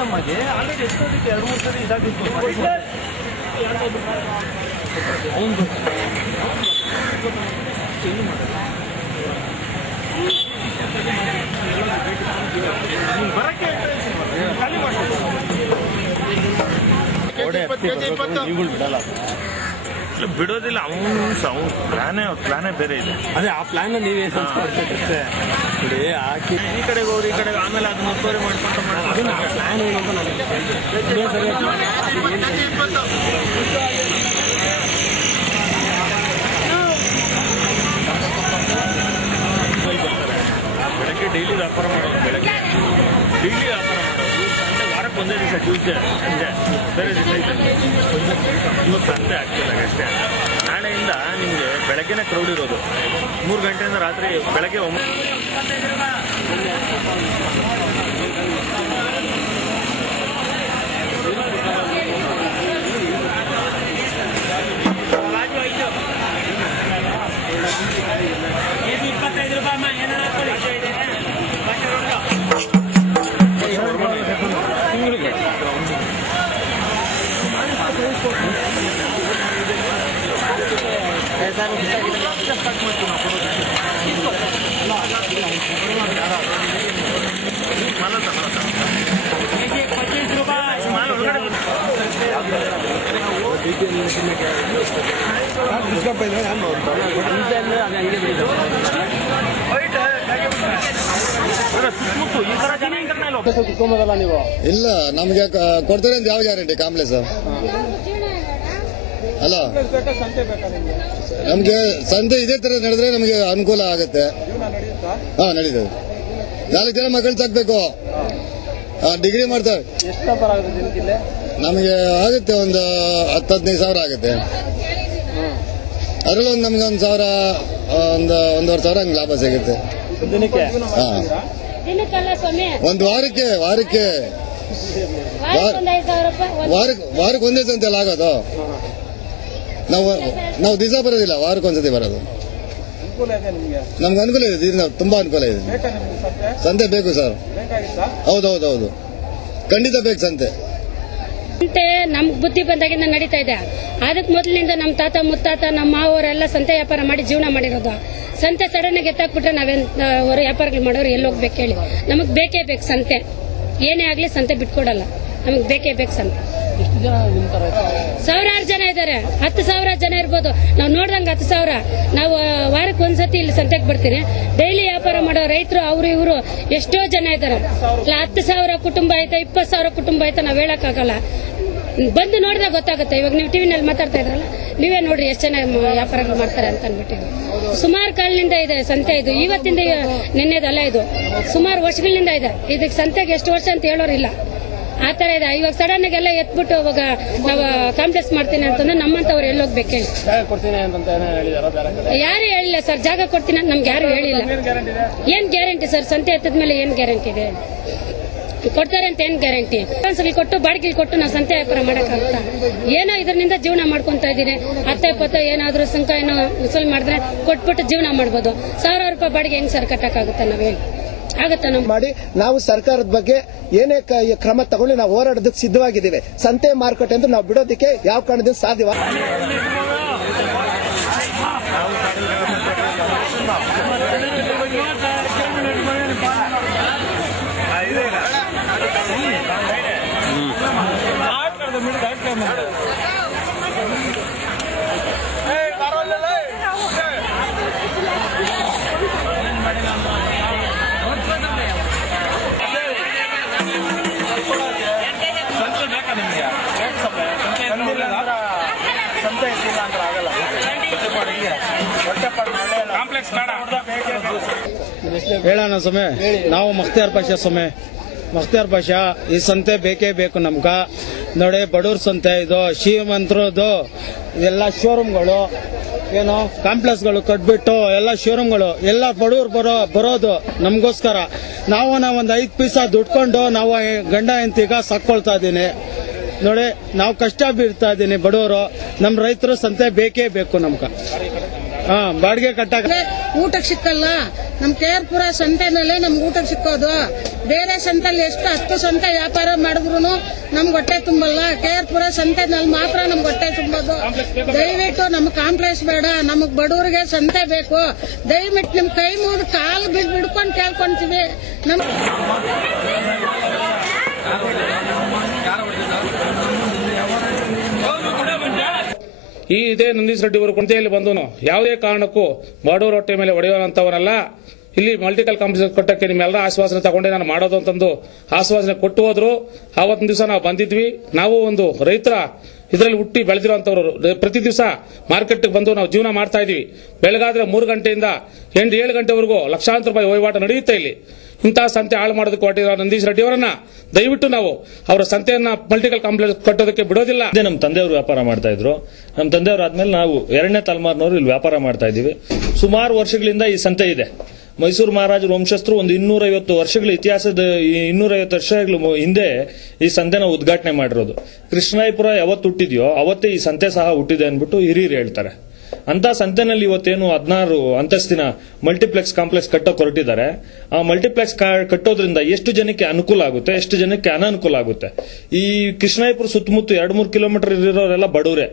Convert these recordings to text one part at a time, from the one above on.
ನಮಗೆ ಆಲ್ರೆಡಿ ಎಷ್ಟೊಂದಿತ್ತು 2-3 ಸರಿ ಇದಾಗಿತ್ತು. ಬರಕ್ಕೆ ಖಾಲಿ ಮಾಡ್ಬೋದು. ಬಿಡೋದಿಲ್ಲ. ಅವನು ಪ್ಲಾನೇ ಬೇರೆ ಇದೆ. ಅದೇ ಆ ಪ್ಲಾನ್ ನೀವೇ ಹಾಕಿ ಈ ಕಡೆಗೆ ಹೋಗಿ ಈ ಕಡೆಗೆ ಆಮೇಲೆ ಅದನ್ನ ಒತ್ತುವರಿ ಮಾಡ್ಕೊಂಡು ಪ್ಲಾನ್ ಏನು ಅಂತ ನನಗೆ ಬೆಳಗ್ಗೆ ಡೈಲಿ ವ್ಯಾಪಾರ ಮಾಡೋದು. ಬೆಳಗ್ಗೆ ಡೈಲಿ ವ್ಯಾಪಾರ ಮಾಡೋದು. ಸಂತೆ ವಾರಕ್ಕೆ ಒಂದೇ ದಿವಸ ಟ್ಯೂಸ್ಡೇ ಸಂಜೆ ಬೇರೆ ದಿವಸ ಇದೆ. ಇವತ್ತು ಸಂತೆ ಆಗ್ತಿಲ್ಲ ಅಷ್ಟೇ. ನಾಳೆಯಿಂದ ನಿಮಗೆ ಬೆಳಗ್ಗೆನೇ ಕ್ರೌಡ್ ಇರೋದು. 3 ಗಂಟೆಯಿಂದ ರಾತ್ರಿ ಬೆಳಗ್ಗೆ 9. ನೀವು ಇಲ್ಲ ನಮ್ಗೆ ಕೊಡ್ತಾರೆ ಅಂತ ಯಾವ ಗ್ಯಾರಂಟಿ ಕಾಂಪ್ಲೆಕ್ಸ್ ಅಲ್ಲ. ನಮ್ಗೆ ಸಂತೆ ಇದೇ ತರ ನಡೆದ್ರೆ ನಮಗೆ ಅನುಕೂಲ ಆಗುತ್ತೆ. ಹಾ ನಡೀತದೆ. 4 ಜನ ಮಕ್ಕಳು ಸಾಕ್ಬೇಕು. ಡಿಗ್ರಿ ಮಾಡ್ತಾರೆ. ನಮಗೆ ಆಗುತ್ತೆ ಒಂದು 10-15 ಸಾವಿರ ಆಗುತ್ತೆ. ಅದರಲ್ಲಿ ನಮ್ಗೆ 1,000 1,500 ಸಾವಿರ ಹಂಗೆ ಲಾಭ ಸಿಗುತ್ತೆ. ಹಾ ಒಂದು ವಾರಕ್ಕೆ ಒಂದೇ ಸಂತೆ ಅಲ್ಲ ಆಗೋದು. ನಾವು ದಿವಸ ಬರೋದಿಲ್ಲ, ವಾರಕ್ಕೊಂದ್ಸತಿ ಬರೋದು. ನಮ್ಗೆ ಅನುಕೂಲ ಇದೆ, ತುಂಬಾ ಅನುಕೂಲ ಇದೆ. ಸಂತೆ ಬೇಕು ಸರ್. ಹೌದೌದೌದು, ಖಂಡಿತ ಬೇಕು ಸಂತೆ. ಸಂತೆ ನಮ್ಗೆ ಬುದ್ಧಿ ಬಂದಾಗಿಂದ ನಡೀತಾ ಇದೆ. ಅದಕ್ಕೆ ಮೊದಲಿನಿಂದ ನಮ್ಮ ತಾತ ಮುತ್ತಾತ ನಮ್ಮ ಮಾವರೆಲ್ಲ ಸಂತೆ ವ್ಯಾಪಾರ ಮಾಡಿ ಜೀವನ ಮಾಡಿರೋದು. ಸಂತೆ ಸಡನ್ ಆಗಿ ಎತ್ತಾಕ್ಬಿಟ್ರೆ ನಾವೇನ್ ವ್ಯಾಪಾರಗಳು ಮಾಡೋರು ಎಲ್ಲಿ ಹೋಗ್ಬೇಕು ಹೇಳಿ? ನಮಗ್ ಬೇಕೇ ಬೇಕು ಸಂತೆ. ಏನೇ ಆಗ್ಲಿ ಸಂತೆ ಬಿಟ್ಕೊಡಲ್ಲ, ನಮಗ್ ಬೇಕೇ ಬೇಕು ಸಂತೆ. ಸಾವಿರಾರು ಜನ ಇದ್ದಾರೆ, 10,000 ಜನ ಇರ್ಬೋದು. ನಾವು ನೋಡ್ದಂಗ 10,000. ನಾವು ವಾರಕ್ಕೆ ಒಂದ್ಸತಿ ಇಲ್ಲಿ ಸಂತೆಗೆ ಬರ್ತೀನಿ. ಡೈಲಿ ವ್ಯಾಪಾರ ಮಾಡೋ ರೈತರು ಅವರು ಇವರು ಎಷ್ಟೋ ಜನ ಇದ್ದಾರೆ. 10,000 ಕುಟುಂಬ ಐತೆ, 20,000 ಕುಟುಂಬ ಐತೆ, ನಾವ್ ಹೇಳಕ್ಕಾಗಲ್ಲ. ಬಂದು ನೋಡಿದಾಗ ಗೊತ್ತಾಗುತ್ತೆ. ಇವಾಗ ನೀವು ಟಿವಿನಲ್ಲಿ ಮಾತಾಡ್ತಾ ಇದ್ರಲ್ಲ, ನೀವೇ ನೋಡ್ರಿ ಎಷ್ಟು ಜನ ವ್ಯಾಪಾರಗಳು ಮಾಡ್ತಾರೆ ಅಂತ ಅನ್ಬಿಟ್ಟಿದ್ರು. ಸುಮಾರು ಕಾಲದಿಂದ ಇದೆ ಸಂತೆ. ಇದು ಇವತ್ತಿಂದ ನಿನ್ನೆದಲ್ಲ, ಇದು ಸುಮಾರು ವರ್ಷಗಳಿಂದ ಇದೆ. ಇದಕ್ಕೆ ಸಂತೆಗೆ ಎಷ್ಟು ವರ್ಷ ಅಂತ ಹೇಳೋರಿಲ್ಲ, ಆ ತರ ಇದೆ. ಇವಾಗ ಸಡನ್ ಆಗಿ ಎಲ್ಲ ಎತ್ಬಿಟ್ಟು ಇವಾಗ ನಾವು ಕಾಂಪ್ಲೆಕ್ಸ್ ಮಾಡ್ತೀನಿ ಅಂತಂದ್ರೆ ನಮ್ಮಂತವ್ರು ಎಲ್ಲಿ ಹೋಗ್ಬೇಕು ಹೇಳಿ? ಯಾರು ಹೇಳಿಲ್ಲ ಸರ್, ಜಾಗ ಕೊಡ್ತೀನಿ ಅಂತ ನಮ್ಗೆ ಯಾರು ಹೇಳಿಲ್ಲ. ಏನ್ ಗ್ಯಾರಂಟಿ ಸರ್? ಸಂತೆ ಎತ್ತದ್ಮೇಲೆ ಏನ್ ಗ್ಯಾರಂಟಿ ಇದೆ? ಕೊಡ್ತಾರೆ ಅಂತ ಏನ್ ಗ್ಯಾರಂಟಿ? ಅಡ್ವಾನ್ಸ್ ಕೊಟ್ಟು ಬಾಡಿಗೆ ಕೊಟ್ಟು ನಾವು ಸಂತೆ ವ್ಯಾಪಾರ ಮಾಡಕ್ಕಾಗುತ್ತಾ? ಏನೋ ಇದರಿಂದ ಜೀವನ ಮಾಡ್ಕೊಂತ ಇದೀನಿ. 10-20 ಏನಾದ್ರೂ ಸುಂಕ ಏನೋ ವಸೂಲ್ ಮಾಡಿದ್ರೆ ಕೊಟ್ಬಿಟ್ಟು ಜೀವನ ಮಾಡ್ಬೋದು. 1,000 ರೂಪಾಯಿ ಬಾಡಿಗೆ ಹೆಂಗ್ ಸರ್ ಕಟ್ಟಕ್ಕಾಗುತ್ತೆ? ನಾವ್ ಹೇಳಿ ಆಗತ್ತ ಮಾಡಿ ನಾವು ಸರ್ಕಾರದ ಬಗ್ಗೆ ಏನೇ ಕ್ರಮ ತಗೊಂಡು ನಾವು ಹೋರಾಡೋದಕ್ಕೆ ಸಿದ್ಧವಾಗಿದ್ದೀವಿ. ಸಂತೆ ಮಾರುಕಟ್ಟೆ ಅಂತ ನಾವು ಬಿಡೋದಕ್ಕೆ ಯಾವ ಕಾರಣದಿಂದ ಸಾಧ್ಯವ? ಹೇಳೋಣ ಸ್ವಾಮಿ, ನಾವು ಮಖ್ತಿಯಾರ್ ಪಾಷಾ ಸ್ವಾಮಿ, ಮಖ್ತಿಯಾರ್ ಪಾಷಾ. ಈ ಸಂತೆ ಬೇಕೇ ಬೇಕು ನಮ್ಗ. ನೋಡಿ, ಬಡವ್ರ ಸಂತೆ ಇದು, ಶ್ರೀಮಂತರದು ಎಲ್ಲ ಶೋರೂಮ್ಗಳು, ಏನು ಕಾಂಪ್ಲೆಕ್ಸ್ಗಳು ಕಟ್ಬಿಟ್ಟು ಎಲ್ಲ ಶೋರೂಮ್ಗಳು, ಎಲ್ಲ ಬಡವ್ರು ಬರೋದು ನಮಗೋಸ್ಕರ. ನಾವು ಒಂದು 5 ಪೈಸಾ ದುಡ್ಕೊಂಡು ನಾವು ಗಂಡ ಹೆಂಡತಿಗ ಸಾಕೊಳ್ತಾ ಇದೀನಿ. ನೋಡಿ, ನಾವು ಕಷ್ಟ ಬೀಳ್ತಾ ಇದೀನಿ ಬಡವರು. ನಮ್ ರೈತರು ಸಂತೆ ಬೇಕೇ ಬೇಕು ನಮ್ಗ. ಬಾಡಿಗೆ ಕಟ್ಟಾಕ ಊಟಕ್ಕೆ ಸಿಕ್ಕಲ್ಲ, ನಮ್ ಕೇರ್ಪುರ ಸಂತೆನಲ್ಲಿ ನಮ್ಗೆ ಊಟ ಸಿಕ್ಕೋದು. ಬೇರೆ ಸಂತೆಯಲ್ಲಿ ಎಷ್ಟು 10 ಸಂತೆ ವ್ಯಾಪಾರ ಮಾಡಿದ್ರು ನಮ್ಗೆ ಹೊಟ್ಟೆ ತುಂಬಲ್ಲ. ಕೇರ್ಪುರ ಸಂತೆನಲ್ಲಿ ಮಾತ್ರ ನಮ್ಗೆ ಹೊಟ್ಟೆ ತುಂಬೋದು. ದಯವಿಟ್ಟು ನಮ್ಗೆ ಕಾಂಪ್ಲೆಕ್ಸ್ ಬೇಡ, ನಮಗ್ ಬಡವರಿಗೆ ಸಂತೆ ಬೇಕು. ದಯವಿಟ್ಟು ನಿಮ್ ಕೈ ಮುಗಿದು ಕಾಲು ಬಿಡ್ಕೊಂಡು ಕೇಳ್ಕೊಂತೀವಿ. ಈ ಇದೇ ನಂದೀಶ್ ರೆಡ್ಡಿ ಅವರು ಕೊಂತೆಯಲ್ಲಿ ಬಂದು ಯಾವುದೇ ಕಾರಣಕ್ಕೂ ಬಡವರ ಹೊಟ್ಟೆ ಮೇಲೆ ಹೊಡೆಯುವಂತವರಲ್ಲ. ಇಲ್ಲಿ ಮಲ್ಟಿಕಲ್ ಕಾಂಪ್ಲೆಕ್ಸ್ ಕೊಟ್ಟಕ್ಕೆ ನಿಮ್ಮೆಲ್ಲರ ಆಶ್ವಾಸನೆ ತಗೊಂಡೆ ನಾನು ಮಾಡೋದು ಅಂತಂದು ಆಶ್ವಾಸನೆ ಕೊಟ್ಟು ಹೋದ್ರು. ಆವತ್ತಿನ ದಿವಸ ನಾವು ಬಂದಿದ್ವಿ. ನಾವು ಒಂದು ರೈತರ ಇದರಲ್ಲಿ ಹುಟ್ಟಿ ಬೆಳೆದಿರುವಂತವರು ಪ್ರತಿ ದಿವಸ ಮಾರ್ಕೆಟ್ ಬಂದು ನಾವು ಜೀವನ ಮಾಡ್ತಾ ಇದೀವಿ. ಬೆಳಗಾದ್ರೆ 3 ಗಂಟೆಯಿಂದ 7 ಗಂಟೆವರೆಗೂ ಲಕ್ಷಾಂತರ ರೂಪಾಯಿ ವಹಿವಾಟು ನಡೆಯುತ್ತೆ. ಇಲ್ಲಿ ಇಂತಹ ಸಂತೆ ಹಾಳು ಮಾಡೋದಕ್ಕೆ ಹೊರಟಿರೋ ನಂದೀಶ್ ರೆಡ್ಡಿ ಅವರನ್ನ ದಯವಿಟ್ಟು ನಾವು ಅವರ ಸಂತೆಯನ್ನ ಮಲ್ಟಿಕಲ್ ಕಾಂಪ್ಲೆಕ್ಸ್ ಕಟ್ಟೋದಕ್ಕೆ ಬಿಡೋದಿಲ್ಲ. ನಮ್ಮ ತಂದೆಯವರು ವ್ಯಾಪಾರ ಮಾಡ್ತಾ ಇದ್ರು. ನಮ್ಮ ತಂದೆಯವರು ಆದ್ಮೇಲೆ ನಾವು 2ನೇ ತಲೆಮಾರಿನವರು ಇಲ್ಲಿ ವ್ಯಾಪಾರ ಮಾಡ್ತಾ ಇದೀವಿ. ಸುಮಾರು ವರ್ಷಗಳಿಂದ ಈ ಸಂತೆ ಇದೆ. ಮೈಸೂರು ಮಹಾರಾಜರ ವಂಶಸ್ಥರು ಒಂದು 250 ವರ್ಷಗಳ ಇತಿಹಾಸದ 250 ವರ್ಷಗಳ ಹಿಂದೆ ಈ ಸಂತೆನ ಉದ್ಘಾಟನೆ ಮಾಡಿರೋದು. ಕೃಷ್ಣರಾಯಪುರ ಯಾವತ್ತು ಹುಟ್ಟಿದ್ಯೋ ಅವತ್ತೇ ಈ ಸಂತೆ ಸಹ ಹುಟ್ಟಿದೆ ಅನ್ಬಿಟ್ಟು ಹಿರಿಯರು ಹೇಳ್ತಾರೆ. ಅಂತ ಸಂತೆನಲ್ಲಿ ಇವತ್ತೇನು 16 ಅಂತಸ್ತಿನ ಮಲ್ಟಿಪ್ಲೆಕ್ಸ್ ಕಾಂಪ್ಲೆಕ್ಸ್ ಕಟ್ಟೋಕೆ ಹೊರಟಿದ್ದಾರೆ. ಆ ಮಲ್ಟಿಪ್ಲೆಕ್ಸ್ ಕಟ್ಟೋದ್ರಿಂದ ಎಷ್ಟು ಜನಕ್ಕೆ ಅನುಕೂಲ ಆಗುತ್ತೆ, ಎಷ್ಟು ಜನಕ್ಕೆ ಅನಾನುಕೂಲ ಆಗುತ್ತೆ. ಈ ಕೃಷ್ಣರಾಯಪುರ ಸುತ್ತಮುತ್ತ 2-3 ಕಿಲೋಮೀಟರ್ ಇರೋರೆಲ್ಲ ಬಡವರೇ.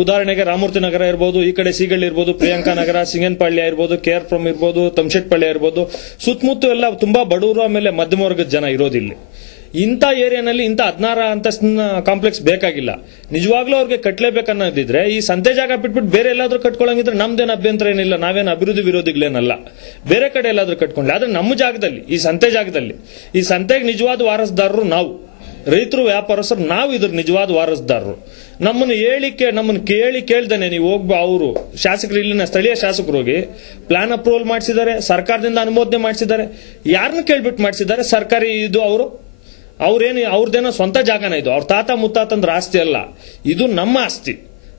ಉದಾಹರಣೆಗೆ ರಾಮೂರ್ತಿ ನಗರ ಇರ್ಬೋದು, ಈ ಕಡೆ ಸೀಗಳ್ಳಿ ಇರ್ಬೋದು, ಪ್ರಿಯಾಂಕಾ ನಗರ, ಸಿಂಗನಪಾಳ್ಯ ಇರ್ಬೋದು, KR-ಪುರಂ ಇರ್ಬೋದು, ತಮಶೆಟ್ಪಾಳ್ಯ ಇರ್ಬೋದು, ಸುತ್ತಮುತ್ತ ಎಲ್ಲ ತುಂಬಾ ಬಡವರು, ಆಮೇಲೆ ಮಧ್ಯಮ ವರ್ಗದ ಜನ ಇರೋದಿಲ್ಲ. ಇಂಥ ಏರಿಯಾನಲ್ಲಿ ಇಂಥ 16 ಅಂತಸ್ತಿನ ಕಾಂಪ್ಲೆಕ್ಸ್ ಬೇಕಾಗಿಲ್ಲ. ನಿಜವಾಗ್ಲೂ ಅವ್ರಿಗೆ ಕಟ್ಟಲೇಬೇಕನ್ನೋದಿದ್ರೆ ಈ ಸಂತೆ ಜಾಗ ಬಿಟ್ಬಿಟ್ಟು ಬೇರೆ ಎಲ್ಲಾದ್ರೂ ಕಟ್ಕೊಳ್ಳಂಗಿದ್ರೆ ನಮ್ದೇನು ಅಭ್ಯಂತರ ಏನಿಲ್ಲ. ನಾವೇನು ಅಭಿವೃದ್ಧಿ ವಿರೋಧಿಗಳೇನಲ್ಲ. ಬೇರೆ ಕಡೆ ಎಲ್ಲಾದ್ರೂ ಕಟ್ಕೊಂಡ್ಲಿ. ಆದ್ರೆ ನಮ್ಮ ಜಾಗದಲ್ಲಿ, ಈ ಸಂತೆ ಜಾಗದಲ್ಲಿ, ಈ ಸಂತೆಗೆ ನಿಜವಾದ ವಾರಸ್ದಾರರು ನಾವು ರೈತರು, ವ್ಯಾಪಾರಸ್ಥರು. ನಾವು ಇದ್ರ ನಿಜವಾದ ವಾರಸ್ದಾರರು. ನಮ್ಮನ್ನು ಕೇಳ್ದೇನೆ ನೀವು ಅವರು ಶಾಸಕರು, ಇಲ್ಲಿನ ಸ್ಥಳೀಯ ಶಾಸಕರು ಹೋಗಿ ಪ್ಲಾನ್ ಅಪ್ರೂವಲ್ ಮಾಡಿಸಿದ್ದಾರೆ, ಸರ್ಕಾರದಿಂದ ಅನುಮೋದನೆ ಮಾಡಿಸಿದ್ದಾರೆ. ಯಾರನ್ನ ಕೇಳ್ಬಿಟ್ಟು ಮಾಡಿಸಿದ್ದಾರೆ? ಸರ್ಕಾರಿ ಇದು ಅವ್ರದ್ದೇನೋ ಸ್ವಂತ ಜಾಗನ ಇದು. ಅವ್ರ ತಾತ ಮುತ್ತಾತಂದ್ರ ಆಸ್ತಿ ಅಲ್ಲ, ಇದು ನಮ್ಮ ಆಸ್ತಿ.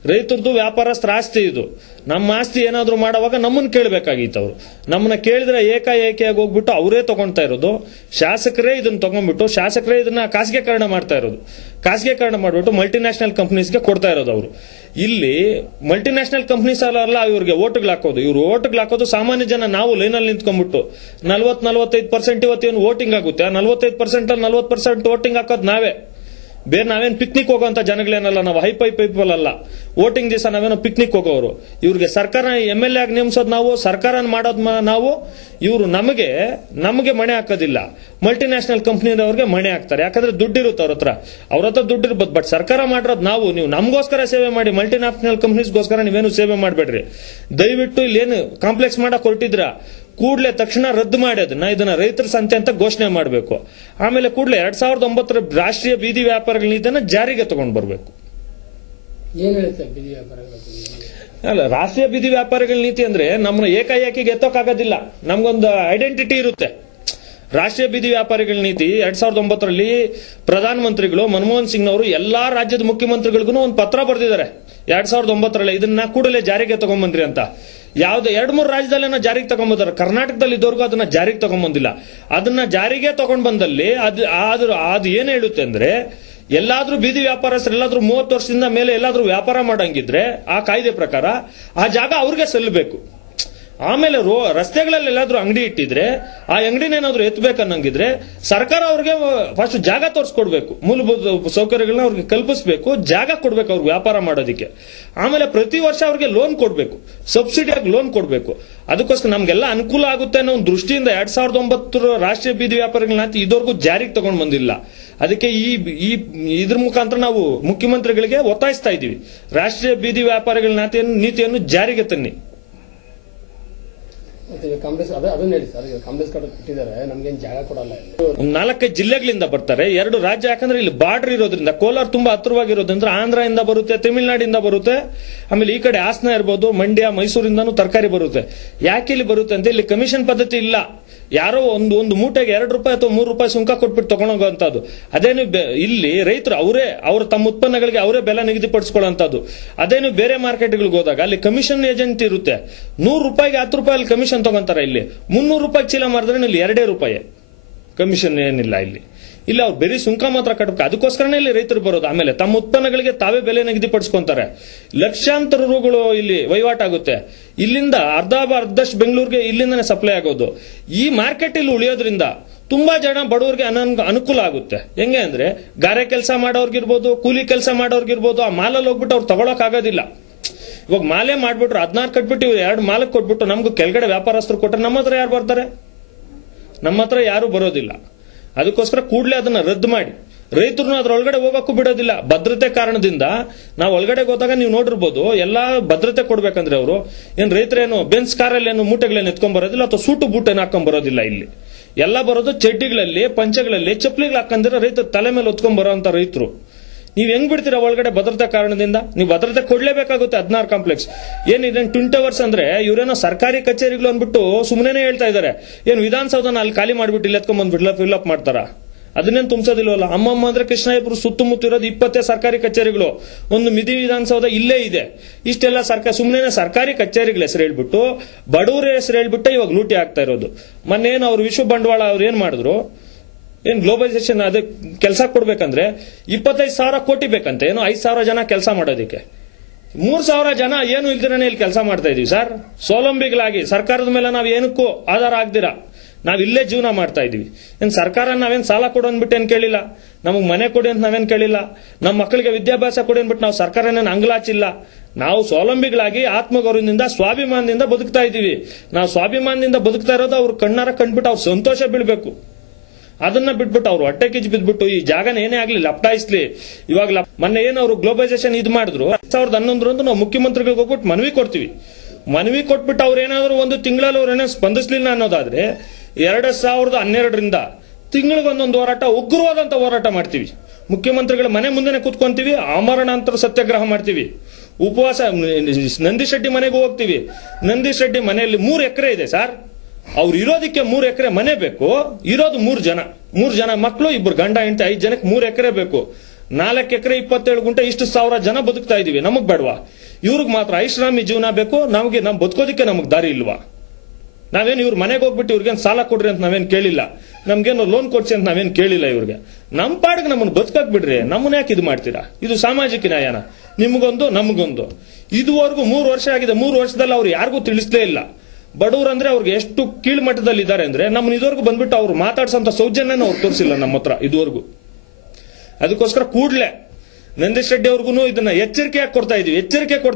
ರೈತರದು, ವ್ಯಾಪಾರಸ್ಥರ ಆಸ್ತಿ ಇದು. ನಮ್ಮ ಆಸ್ತಿ ಏನಾದ್ರು ಮಾಡುವಾಗ ನಮ್ಮನ್ನ ಕೇಳಬೇಕಾಗಿತ್ತು. ಅವರು ನಮ್ಮನ್ನ ಕೇಳಿದ್ರೆ ಏಕಾಏಕಿಯಾಗಿ ಹೋಗ್ಬಿಟ್ಟು ಅವರೇ ತಗೊಂತಾ ಇರೋದು. ಶಾಸಕರೇ ಇದನ್ನ ತಗೊಂಡ್ಬಿಟ್ಟು ಶಾಸಕರೇ ಇದನ್ನ ಖಾಸಗೀಕರಣ ಮಾಡ್ತಾ ಇರೋದು. ಖಾಸಗೀಕರಣ ಮಾಡ್ಬಿಟ್ಟು ಮಲ್ಟಿನ್ಯಾಷನಲ್ ಕಂಪನೀಸ್ಗೆ ಕೊಡ್ತಾ ಇರೋದು. ಅವರು ಇಲ್ಲಿ ಮಲ್ಟಿನ್ಯಾಷನಲ್ ಕಂಪನೀಸ್ ಅಲ್ಲ ಇವ್ರಿಗೆ ಓಟ್ಗಳು ಹಾಕೋದು. ಇವ್ರು ಓಟ್ಗಳು ಹಾಕೋದು ಸಾಮಾನ್ಯ ಜನ. ನಾವು ಲೈನಲ್ಲಿ ನಿಂತ್ಕೊಂಡ್ಬಿಟ್ಟು 40-45% ಇವತ್ತೇನು ವೋಟಿಂಗ್ ಆಗುತ್ತೆ. 45% 40% ವೋಟಿಂಗ್ ಹಾಕೋದು ನಾವೇ. ಬೇರೆ ನಾವೇನು ಪಿಕ್ನಿಕ್ ಹೋಗೋಂತ ಜನಗಳೇನಲ್ಲ. ನಾವು ಹೈ ಪೀಪಲ್ ಅಲ್ಲ. ವೋಟಿಂಗ್ ದಿವಸ ನಾವೇನೋ ಪಿಕ್ನಿಕ್ ಹೋಗೋರು. ಇವ್ರಿಗೆ ಸರ್ಕಾರ MLA ಆಗಿ ನೇಮಿಸೋದು ನಾವು, ಸರ್ಕಾರ ಮಾಡೋದು ನಾವು. ಇವರು ನಮಗೆ ಮಣೆ ಹಾಕೋದಿಲ್ಲ. ಮಲ್ಟಿನ್ಯಾಷನಲ್ ಕಂಪನಿದವ್ರಿಗೆ ಮಣೆ ಹಾಕ್ತಾರೆ. ಯಾಕಂದ್ರೆ ದುಡ್ಡಿರುತ್ತೆ ಅವ್ರ ಹತ್ರ ದುಡ್ಡಿರ್ಬೋದು. ಬಟ್ ಸರ್ಕಾರ ಮಾಡಿರೋದು ನಾವು. ನೀವು ನಮಗೋಸ್ಕರ ಸೇವೆ ಮಾಡಿ, ಮಲ್ಟಿನ್ಯಾಷನಲ್ ಕಂಪನೀಸ್ಗೋಸ್ಕರ ನೀವೇನು ಸೇವೆ ಮಾಡಬೇಡ್ರಿ. ದಯವಿಟ್ಟು ಇಲ್ಲೇನು ಕಾಂಪ್ಲೆಕ್ಸ್ ಮಾಡಕ್ ಹೊರಟಿದ್ರ ಕೂಡಲೇ ತಕ್ಷಣ ರದ್ದು ಮಾಡಿ ಇದನ್ನ ರೈತರ ಸಂತೆ ಅಂತ ಘೋಷಣೆ ಮಾಡಬೇಕು. ಆಮೇಲೆ ಕೂಡಲೇ 2009 ರಾಷ್ಟ್ರೀಯ ಬೀದಿ ವ್ಯಾಪಾರಗಳ ನೀತಿಯನ್ನ ಜಾರಿಗೆ ತಗೊಂಡು ಬರಬೇಕು. ಅಲ್ಲ, ರಾಷ್ಟ್ರೀಯ ಬೀದಿ ವ್ಯಾಪಾರಗಳ ನೀತಿ ಅಂದ್ರೆ ನಮ್ಮನ್ನ ಏಕಾಏಕಿಗೆ ಎತ್ತೋಕ್ಕಾಗೋದಿಲ್ಲ. ನಮ್ಗೊಂದು ಐಡೆಂಟಿಟಿ ಇರುತ್ತೆ. ರಾಷ್ಟ್ರೀಯ ಬೀದಿ ವ್ಯಾಪಾರಿಗಳ ನೀತಿ 2009ರಲ್ಲಿ ಪ್ರಧಾನಮಂತ್ರಿಗಳು ಮನಮೋಹನ್ ಸಿಂಗ್ ಅವರು ಎಲ್ಲಾ ರಾಜ್ಯದ ಮುಖ್ಯಮಂತ್ರಿಗಳಿಗೂ ಒಂದು ಪತ್ರ ಬರೆದಿದ್ದಾರೆ 2009ರಲ್ಲಿ. ಇದನ್ನ ಕೂಡಲೇ ಜಾರಿಗೆ ತಗೊಂಡ್ಬಂದ್ರಿ ಅಂತ. ಯಾವ್ದು 2-3 ರಾಜ್ಯದಲ್ಲೇನೋ ಜಾರಿಗೆ ತಗೊಂಡ್ಬಂದಾರೆ. ಕರ್ನಾಟಕದಲ್ಲಿ ಇದ್ದವರೆಗೂ ಅದನ್ನ ಜಾರಿಗೆ ತಗೊಂಡ್ಬಂದಿಲ್ಲ. ಅದನ್ನ ಜಾರಿಗೆ ತಗೊಂಡ್ ಬಂದಲ್ಲಿ ಅದು ಏನ್ ಹೇಳುತ್ತೆ ಅಂದ್ರೆ, ಎಲ್ಲಾದ್ರೂ ಬೀದಿ ವ್ಯಾಪಾರಸ್ಥರು ಎಲ್ಲಾದ್ರೂ 30 ವರ್ಷದಿಂದ ಮೇಲೆ ಎಲ್ಲಾದ್ರೂ ವ್ಯಾಪಾರ ಮಾಡಂಗಿದ್ರೆ ಆ ಕಾಯ್ದೆ ಪ್ರಕಾರ ಆ ಜಾಗ ಅವ್ರಿಗೆ ಸಲ್ಲಬೇಕು. ಆಮೇಲೆ ರಸ್ತೆಗಳಲ್ಲಿ ಎಲ್ಲಾದ್ರೂ ಅಂಗಡಿ ಇಟ್ಟಿದ್ರೆ ಆ ಅಂಗಡಿನೇನಾದ್ರೂ ಎತ್ತಬೇಕನ್ನಂಗಿದ್ರೆ ಸರ್ಕಾರ ಅವ್ರಿಗೆ ಫಸ್ಟ್ ಜಾಗ ತೋರಿಸ್ಕೊಡ್ಬೇಕು. ಮೂಲಭೂತ ಸೌಕರ್ಯಗಳನ್ನ ಅವ್ರಿಗೆ ಕಲ್ಪಿಸಬೇಕು, ಜಾಗ ಕೊಡ್ಬೇಕು ಅವ್ರಿಗೆ ವ್ಯಾಪಾರ ಮಾಡೋದಕ್ಕೆ. ಆಮೇಲೆ ಪ್ರತಿ ವರ್ಷ ಅವ್ರಿಗೆ ಲೋನ್ ಕೊಡ್ಬೇಕು, ಸಬ್ಸಿಡಿಯಾಗಿ ಲೋನ್ ಕೊಡ್ಬೇಕು. ಅದಕ್ಕೋಸ್ಕರ ನಮ್ಗೆಲ್ಲ ಅನುಕೂಲ ಆಗುತ್ತೆ ಅನ್ನೋ ಒಂದು ದೃಷ್ಟಿಯಿಂದ 2009 ರಾಷ್ಟ್ರೀಯ ಬೀದಿ ವ್ಯಾಪಾರಿಗಳನ್ನ ಇದುವರೆಗೂ ಜಾರಿಗೆ ತಗೊಂಡ್ ಬಂದಿಲ್ಲ. ಅದಕ್ಕೆ ಇದ್ರ ಮುಖಾಂತರ ನಾವು ಮುಖ್ಯಮಂತ್ರಿಗಳಿಗೆ ಒತ್ತಾಯಿಸ್ತಾ ಇದೀವಿ, ರಾಷ್ಟ್ರೀಯ ಬೀದಿ ವ್ಯಾಪಾರಿಗಳ ನೀತಿಯನ್ನು ಜಾರಿಗೆ ತನ್ನಿ. ಕಾಂಗ್ರೆಸ್ ಅದನ್ನ ಹೇಳಿ ಸರ್, ಕಾಂಗ್ರೆಸ್ ಕಡೆ ಕೊಟ್ಟಿದ್ದಾರೆ, ನಮ್ಗೇನ್ ಜಾಗ ಕೊಡಲ್ಲ. 4 ಜಿಲ್ಲೆಗಳಿಂದ ಬರ್ತಾರೆ, 2 ರಾಜ್ಯ. ಯಾಕಂದ್ರೆ ಇಲ್ಲಿ ಬಾರ್ಡರ್ ಇರೋದ್ರಿಂದ, ಕೋಲಾರ ತುಂಬಾ ಹತ್ತಿರವಾಗಿರೋದ್ರಿಂದ ಆಂಧ್ರದಿಂದ ಬರುತ್ತೆ, ತಮಿಳುನಾಡಿಂದ ಬರುತ್ತೆ, ಆಮೇಲೆ ಈ ಕಡೆ ಹಾಸನ ಇರ್ಬೋದು, ಮಂಡ್ಯ, ಮೈಸೂರಿಂದನೂ ತರಕಾರಿ ಬರುತ್ತೆ. ಯಾಕೆ ಇಲ್ಲಿ ಬರುತ್ತೆ ಅಂತ, ಇಲ್ಲಿ ಕಮಿಷನ್ ಪದ್ಧತಿ ಇಲ್ಲ. ಯಾರೋ ಒಂದು ಮೂಟೆಗೆ 2 ರೂಪಾಯಿ ಅಥವಾ 3 ರೂಪಾಯಿ ಸುಂಕ ಕೊಟ್ಬಿಟ್ಟು ತಗೊಂಡೋಗುವಂತದ್ದು. ಅದೇನು ಇಲ್ಲಿ ರೈತರು ಅವ್ರ ತಮ್ಮ ಉತ್ಪನ್ನಗಳಿಗೆ ಅವರೇ ಬೆಲೆ ನಿಗದಿಪಡಿಸ್ಕೊಳ್ಳುವಂತದ್ದು. ಅದೇನು ಬೇರೆ ಮಾರ್ಕೆಟ್ಗಳಿಗೆ ಹೋದಾಗ ಅಲ್ಲಿ ಕಮಿಷನ್ ಏಜೆಂಟ್ ಇರುತ್ತೆ. 100 ರೂಪಾಯಿಗೆ 10 ರೂಪಾಯಿ ಅಲ್ಲಿ ಕಮಿಷನ್ ತಗೊಂತಾರೆ. ಇಲ್ಲಿ 300 ರೂಪಾಯಿ ಚೀಲ ಮಾರಿದ್ರೆ ಇಲ್ಲಿ 2 ರೂಪಾಯಿ ಕಮಿಷನ್ ಏನಿಲ್ಲ. ಇಲ್ಲಿ ಇಲ್ಲಿ ಅವ್ರು ಬರೀ ಸುಂಕ ಮಾತ್ರ ಕಟ್ಟಬೇಕು, ಅದಕ್ಕೋಸ್ಕರನೇ ಇಲ್ಲಿ ರೈತರು ಬರೋದು. ಆಮೇಲೆ ತಮ್ಮ ಉತ್ಪನ್ನಗಳಿಗೆ ತಾವೇ ಬೆಲೆ ನಿಗದಿಪಡಿಸ್ಕೊಂತಾರೆ. ಲಕ್ಷಾಂತರ ರೂಗಳು ಇಲ್ಲಿ ವಹಿವಾಟಾಗುತ್ತೆ. ಇಲ್ಲಿಂದ ಅರ್ಧದಷ್ಟು ಬೆಂಗಳೂರಿಗೆ ಇಲ್ಲಿಂದನೇ ಸಪ್ಲೈ ಆಗೋದು. ಈ ಮಾರ್ಕೆಟ್ ಇಲ್ಲಿ ಉಳಿಯೋದ್ರಿಂದ ತುಂಬಾ ಜನ ಬಡವರಿಗೆ ಅನುಕೂಲ ಆಗುತ್ತೆ. ಹೆಂಗೆ ಅಂದ್ರೆ ಗಾರೆ ಕೆಲಸ ಮಾಡೋರ್ಗಿರ್ಬೋದು, ಕೂಲಿ ಕೆಲಸ ಮಾಡೋರ್ಗಿರ್ಬೋದು, ಆ ಮಾಲಲ್ಲಿ ಹೋಗ್ಬಿಟ್ಟು ಅವ್ರು ತಗೊಳಕ್ ಆಗೋದಿಲ್ಲ. ಇವಾಗ ಮಾಲೆ ಮಾಡ್ಬಿಟ್ರು 16 ಕಟ್ಬಿಟ್ಟು ಇವ್ರು 2 ಮಾಲಕ್ಕೆ ಕೊಟ್ಬಿಟ್ಟು ನಮ್ಗೂ ಕೆಳಗಡೆ ವ್ಯಾಪಾರಸ್ಥರು ಕೊಟ್ಟರೆ ನಮ್ಮ ಹತ್ರ ಯಾರು ಬರ್ತಾರೆ? ನಮ್ಮ ಹತ್ರ ಯಾರು ಬರೋದಿಲ್ಲ. ಅದಕ್ಕೋಸ್ಕರ ಕೂಡಲೇ ಅದನ್ನ ರದ್ದು ಮಾಡಿ, ರೈತರನ್ನು ಅದ್ರೊಳಗಡೆ ಹೋಗಕ್ಕೂ ಬಿಡೋದಿಲ್ಲ. ಭದ್ರತೆ ಕಾರಣದಿಂದ ನಾವು ಒಳಗಡೆ ಹೋದಾಗ ನೀವು ನೋಡಿರ್ಬೋದು, ಎಲ್ಲಾ ಭದ್ರತೆ ಕೊಡ್ಬೇಕಂದ್ರೆ ಅವರು ಏನ್ ರೈತರೇನು ಬೆನ್ಸ್ ಕಾರಲ್ಲಿ ಏನು ಮೂಟೆಗಳೇನು ಎತ್ಕೊಂಡ್ ಬರೋದಿಲ್ಲ, ಅಥವಾ ಸೂಟು ಬೂಟ್ ಏನು ಹಾಕೊಂಡ್ ಬರೋದಿಲ್ಲ. ಇಲ್ಲಿ ಎಲ್ಲ ಬರೋದು ಚಡ್ಡಿಗಳಲ್ಲಿ, ಪಂಚಗಳಲ್ಲಿ, ಚಪ್ಪಲಿಗಳು ಹಾಕಂದ್ರೆ ರೈತ ತಲೆ ಮೇಲೆ ಹೊತ್ಕೊಂಡ್ ಬರೋಂತ ರೈತರು. ನೀವ್ ಹೆಂಗ್ ಬಿಡ್ತೀರಾ ಒಳಗಡೆ ಭದ್ರತೆ ಕಾರಣದಿಂದ? ನೀವು ಭದ್ರತೆ ಕೊಡ್ಲೇಬೇಕಾಗುತ್ತೆ. 16 ಕಾಂಪ್ಲೆಕ್ಸ್ ಏನಿದೆ 20 ಅವರ್ಸ್ ಅಂದ್ರೆ ಇವರೇನೋ ಸರ್ಕಾರಿ ಕಚೇರಿಗಳು ಅಂದ್ಬಿಟ್ಟು ಸುಮ್ಮನೆ ಹೇಳ್ತಾ ಇದಾರೆ. ಏನು ವಿಧಾನಸೌಧನ ಅಲ್ಲಿ ಖಾಲಿ ಮಾಡ್ಬಿಟ್ಟು ಇಲ್ಲಿ ಎತ್ಕೊಂಡ್ ಬಂದ್ಬಿಟ್ಲ ಫಿಲ್ಅಪ್ ಮಾಡ್ತಾರ? ಅದನ್ನೇನು ತುಂಬಿಸೋದಿಲ್ವಲ್ಲ. ಅಮ್ಮಮ್ಮ ಅಂದ್ರೆ ಕೃಷ್ಣಾಯಪುರ ಸುತ್ತಮುತ್ತ ಇರೋದು 20 ಸರ್ಕಾರಿ ಕಚೇರಿಗಳು, ಒಂದು ಮಿದಿ ವಿಧಾನಸೌಧ ಇಲ್ಲೇ ಇದೆ. ಇಷ್ಟೆಲ್ಲ ಸುಮ್ಮನೆ ಸರ್ಕಾರಿ ಕಚೇರಿಗಳ ಹೆಸರು ಹೇಳ್ಬಿಟ್ಟು ಬಡವರ ಹೆಸರು ಹೇಳ್ಬಿಟ್ಟು ಇವಾಗ ಲೂಟಿ ಆಗ್ತಾ ಇರೋದು. ಮೊನ್ನೇನು ಅವ್ರು ವಿಶ್ವ ಬಂಡವಾಳ ಅವ್ರು ಏನ್ ಮಾಡಿದ್ರು, ಏನ್ ಗ್ಲೋಬಲೈಸೇಷನ್ ಅದೇ ಕೆಲಸ ಕೊಡ್ಬೇಕಂದ್ರೆ 25,000 ಕೋಟಿ ಬೇಕಂತೆ. ಏನು 5,000 ಜನ ಕೆಲಸ ಮಾಡೋದಕ್ಕೆ 3,000 ಜನ ಏನು ಇಲ್ದಿರನೇ ಇಲ್ಲಿ ಕೆಲಸ ಮಾಡ್ತಾ ಇದೀವಿ ಸರ್. ಸ್ವಾವಲಂಬಿಗಳಾಗಿ ಸರ್ಕಾರದ ಮೇಲೆ ನಾವ್ ಏನಕ್ಕೂ ಆಧಾರ ಆಗ್ದಿರಾ ನಾವ್ ಇಲ್ಲೇ ಜೀವನ ಮಾಡ್ತಾ ಇದೀವಿ. ಏನ್ ಸರ್ಕಾರ ನಾವೇನ್ ಸಾಲ ಕೊಡು ಅಂದ್ಬಿಟ್ಟು ಏನ್ ಕೇಳಿಲ್ಲ, ನಮಗ್ ಮನೆ ಕೊಡಿ ಅಂತ ನಾವೇನ್ ಕೇಳಿಲ್ಲ, ನಮ್ಮ ಮಕ್ಕಳಿಗೆ ವಿದ್ಯಾಭ್ಯಾಸ ಕೊಡಿ ಅಂದ್ಬಿಟ್ಟು ನಾವು ಸರ್ಕಾರನೇನು ಅಂಗಲಾಚಿಲ್ಲ. ನಾವು ಸ್ವಾವಲಂಬಿಗಳಾಗಿ ಆತ್ಮಗೌರವದಿಂದ ಸ್ವಾಭಿಮಾನದಿಂದ ಬದುಕ್ತಾ ಇದೀವಿ. ನಾವು ಸ್ವಾಭಿಮಾನದಿಂದ ಬದುಕ್ತಾ ಇರೋದು ಅವ್ರು ಕಣ್ಣಾರ ಕಂಡ್ಬಿಟ್ಟು ಅವ್ರು ಸಂತೋಷ ಬೀಳ್ಬೇಕು. ಅದನ್ನ ಬಿಟ್ಬಿಟ್ಟು ಅವ್ರು ಹೊಟ್ಟೆ ಕಿಚ್ಚು ಬಿದ್ಬಿಟ್ಟು ಈ ಜಾಗನ ಏನೇ ಆಗ್ಲಿ ಲಪ್ಟಾಯಿಸ್ಲಿ. ಇವಾಗ ಮೊನ್ನೆ ಏನು ಅವರು ಗ್ಲೋಬಲೈಸೇಷನ್ ಇದು ಮಾಡಿದ್ರು 2011 ನಾವು ಮುಖ್ಯಮಂತ್ರಿಗಳಿಗೆ ಹೋಗ್ಬಿಟ್ಟು ಮನವಿ ಕೊಡ್ತೀವಿ. ಮನವಿ ಕೊಟ್ಬಿಟ್ಟು ಅವ್ರು ಏನಾದ್ರು ಒಂದು ತಿಂಗಳಲ್ಲಿ ಅವ್ರು ಏನೋ ಸ್ಪಂದಿಸ್ಲಿಲ್ಲ ಅನ್ನೋದಾದ್ರೆ 2012ರಿಂದ ತಿಂಗಳಿಗೊಂದೊಂದು ಹೋರಾಟ, ಉಗ್ರವಾದಂತ ಹೋರಾಟ ಮಾಡ್ತೀವಿ. ಮುಖ್ಯಮಂತ್ರಿಗಳ ಮನೆ ಮುಂದೆನೆ ಕೂತ್ಕೊಂತೀವಿ, ಆಮರಣಾಂತರ ಸತ್ಯಾಗ್ರಹ ಮಾಡ್ತೀವಿ, ಉಪವಾಸ. ನಂದೀಶ್ ರೆಡ್ಡಿ ಮನೆಗೂ ಹೋಗ್ತೀವಿ. ನಂದೀಶ್ ರೆಡ್ಡಿ ಮನೆಯಲ್ಲಿ 3 ಎಕರೆ ಇದೆ ಸರ್. ಅವ್ರು ಇರೋದಕ್ಕೆ 3 ಎಕರೆ ಮನೆ ಬೇಕು. ಇರೋದು 3 ಜನ ಮಕ್ಕಳು, 2 ಗಂಡ ಹೆಂಡತಿ, 5 ಜನಕ್ಕೆ 3 ಎಕರೆ ಬೇಕು. 4 ಎಕರೆ 27 ಗುಂಟೆ, ಇಷ್ಟು 1,000 ಜನ ಬದುಕ್ತಾ ಇದೀವಿ. ನಮಗ್ ಬೇಡವಾ? ಇವ್ರಿಗೆ ಮಾತ್ರ ಐಷಾರಾಮಿ ಜೀವನ ಬೇಕು. ನಮ್ಗೆ ನಮ್ ಬದುಕೋದಿಕ್ಕೆ ನಮಗ್ ದಾರಿ ಇಲ್ವಾ? ನಾವೇನು ಇವ್ರ ಮನೆಗೆ ಹೋಗ್ಬಿಟ್ಟು ಇವ್ರಿಗೇನು ಸಾಲ ಕೊಡ್ರಿ ಅಂತ ನಾವೇನ್ ಕೇಳಿಲ್ಲ, ನಮ್ಗೇನು ಲೋನ್ ಕೊಡ್ಸಿ ಅಂತ ನಾವೇನ್ ಕೇಳಿಲ್ಲ. ಇವ್ರಿಗೆ ನಮ್ ಪಾಡಿಗೆ ನಮ್ಮನ್ನು ಬದುಕಕ್ ಬಿಡ್ರಿ, ನಮ್ಮನ್ನ ಯಾಕೆ ಇದು ಮಾಡ್ತೀರಾ? ಇದು ಸಾಮಾಜಿಕ ನ್ಯಾಯನ? ನಿಮ್ಗೊಂದು ನಮಗೊಂದು. ಇದುವರೆಗೂ 3 ವರ್ಷ ಆಗಿದೆ. 3 ವರ್ಷದಲ್ಲಿ ಅವ್ರು ಯಾರಿಗೂ ತಿಳಿಸ್ಲೇ ಇಲ್ಲ. ಬಡವರು ಅಂದ್ರೆ ಅವ್ರಿಗೆ ಎಷ್ಟು ಕೀಳು ಮಟ್ಟದಲ್ಲಿ ಇದ್ದಾರೆ ಅಂದ್ರೆ ನಮ್ಮನ್ನ ಇದುವರೆಗೂ ಬಂದ್ಬಿಟ್ಟು ಅವ್ರು ಮಾತಾಡ್ಸೋಂತ ಸೌಜನ್ಯನ ಅವ್ರು ತೋರಿಸಿಲ್ಲ ನಮ್ಮ ಹತ್ರ ಇದುವರೆಗೂ. ಅದಕ್ಕೋಸ್ಕರ ಕೂಡ್ಲೆ ನಂದೀಶ್ ರೆಡ್ಡಿ ಅವ್ರಿಗೂ ಇದನ್ನ ಎಚ್ಚರಿಕೆ ಕೊಡ್ತಾ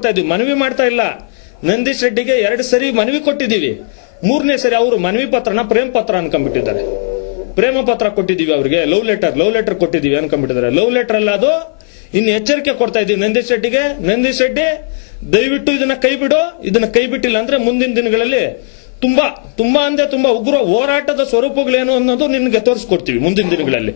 ಇದೀವಿ. ಮನವಿ ಮಾಡ್ತಾ ಇಲ್ಲ. ನಂದೀಶ್ ರೆಡ್ಡಿಗೆ 2 ಸರಿ ಮನವಿ ಕೊಟ್ಟಿದೀವಿ. 3ನೇ ಸರಿ ಅವರು ಮನವಿ ಪತ್ರನ ಪ್ರೇಮ ಪತ್ರ ಅನ್ಕೊಂಡ್ಬಿಟ್ಟಿದ್ದಾರೆ. ಪ್ರೇಮ ಪತ್ರ ಕೊಟ್ಟಿದೀವಿ ಅವ್ರಿಗೆ, ಲವ್ ಲೆಟರ್ ಕೊಟ್ಟಿದೀವಿ ಅನ್ಕೊಂಡ್ಬಿಟ್ಟಿದ್ದಾರೆ. ಲವ್ ಲೆಟರ್ ಅಲ್ಲ ಅದು. ಇನ್ನು ಎಚ್ಚರಿಕೆ ಕೊಡ್ತಾ ಇದೀವಿ ನಂದೀಶ್ ರೆಡ್ಡಿಗೆ. ನಂದೀಶ್ ರೆಡ್ಡಿ ದಯವಿಟ್ಟು ಇದನ್ನ ಕೈ ಬಿಟ್ಟಿಲ್ಲ ಅಂದ್ರೆ ಮುಂದಿನ ದಿನಗಳಲ್ಲಿ ತುಂಬಾ ಉಗ್ರ ಹೋರಾಟದ ಸ್ವರೂಪಗಳೇನು ಅನ್ನೋದು ನಿನ್ಗೆ ತೋರಿಸ್ಕೊಡ್ತೀವಿ ಮುಂದಿನ ದಿನಗಳಲ್ಲಿ.